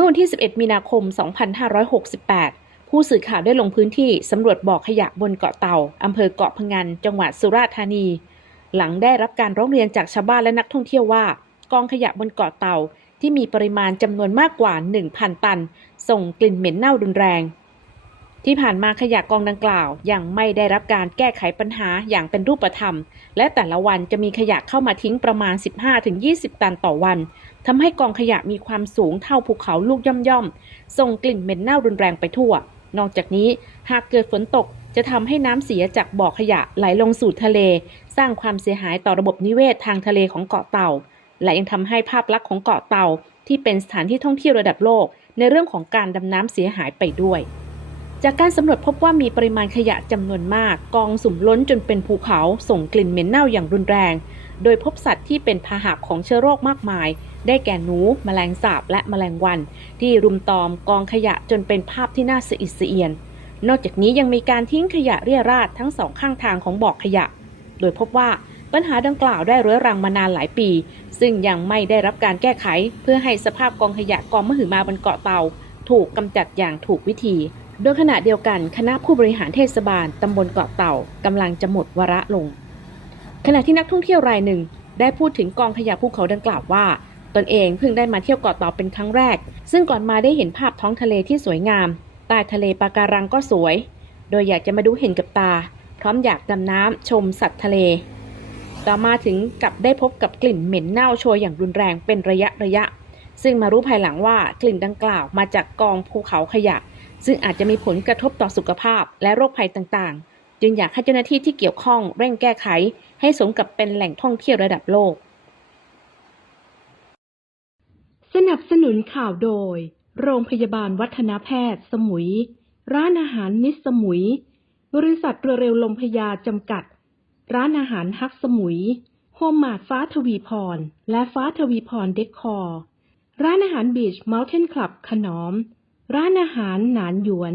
มื่อวันที่ 11 มีนาคม 2568 ผู้สื่อข่าวได้ลงพื้นที่สำรวจบ่อขยะบนเกาะเต่าอำเภอเกาะพะงัน จังหวัดสุราษฎร์ธานี หลังได้รับการร้องเรียนจากชาวบ้านและนักท่องเที่ยวว่า กองขยะบนเกาะเต่าที่มีปริมาณจำนวนมากกว่า 1,000 ตัน ส่งกลิ่นเหม็นเน่ารุนแรง ที่ผ่านมาขยะกองดังกล่าว ยังไม่ได้รับการแก้ไขปัญหาอย่างเป็นรูปธรรม และแต่ละวันจะมีขยะเข้ามาทิ้งประมาณ 15-20 ตันต่อวันทำให้กองขยะมีความสูงเท่าภูเขาลูกย่อมๆส่งกลิ่นเหม็นเน่ารุนแรงไปทั่ว นอกจากนี้หากเกิดฝนตกจะทำให้น้ำเสียจากบ่อขยะไหลลงสู่ทะเล สร้างความเสียหายต่อระบบนิเวศทางทะเลของเกาะเต่า และยังทำให้ภาพลักษณ์ของเกาะเต่า ที่เป็นสถานที่ท่องเที่ยวระดับโลก ในเรื่องของการดำน้ำเสียหายไปด้วย จากการสำรวจพบว่ามีปริมาณขยะจำนวนมาก กองสุ่มล้นจนเป็นภูเขาส่งกลิ่นเหม็นเน่าอย่างรุนแรง โดยพบสัตว์ที่เป็นพาหะของเชื้อโรคมากมาย ได้แก่หนู แมลงสาบและแมลงวัน ที่รุมตอมกองขยะจนเป็นภาพที่น่าสะอิดสะเอียน นอกจากนี้ยังมีการทิ้งขยะเรี่ยราดทั้งสองข้างทางของบ่อขยะ โดยพบว่าปัญหาดังกล่าวได้เรื้อรังมานานหลายปี ซึ่งยังไม่ได้รับการแก้ไข เพื่อให้สภาพกองขยะกองมหึมาบนเกาะเต่าถูกกำจัดอย่างถูกวิธี โดยขณะเดียวกันคณะผู้บริหารเทศบาลตำบลเกาะเต่ากำลังจะหมดวาระลง ขณะที่นักท่องเที่ยวรายหนึ่ง ได้พูดถึงกองขยะภูเขาดังกล่าวว่า ตนเองเพิ่งได้มาเที่ยวเกาะเต่าเป็นครั้งแรก ซึ่งก่อนมาได้เห็นภาพท้องทะเลที่สวยงามใต้ทะเลปะการังก็สวย โดยอยากจะมาดูเห็นกับตา พร้อมอยากดำน้ำชมสัตว์ทะเล ต่อมาถึงกับได้พบกับกลิ่นเหม็นเน่าโชยอย่างรุนแรงเป็นระยะระยะ ซึ่งมารู้ภายหลังว่ากลิ่นดังกล่าวมาจากกองภูเขาขยะ ซึ่งอาจจะมีผลกระทบต่อสุขภาพและโรคภัยต่างๆ จึงอยากให้เจ้าหน้าที่ที่เกี่ยวข้องเร่งแก้ไข ให้สมกับเป็นแหล่งท่องเที่ยวระดับโลก สนับสนุนข่าวโดย โรงพยาบาลวัฒนแพทย์ สมุย ร้านอาหารมิสสมุย บริษัทเรือเร็วลมพยาจำกัด ร้านอาหารฮักสมุย โฮมมาดฟ้าทวีพร และฟ้าทวีพรเดคคอร์ ร้านอาหารบีชเมลเทนคลับขนอม ร้านอาหารหนานหยวน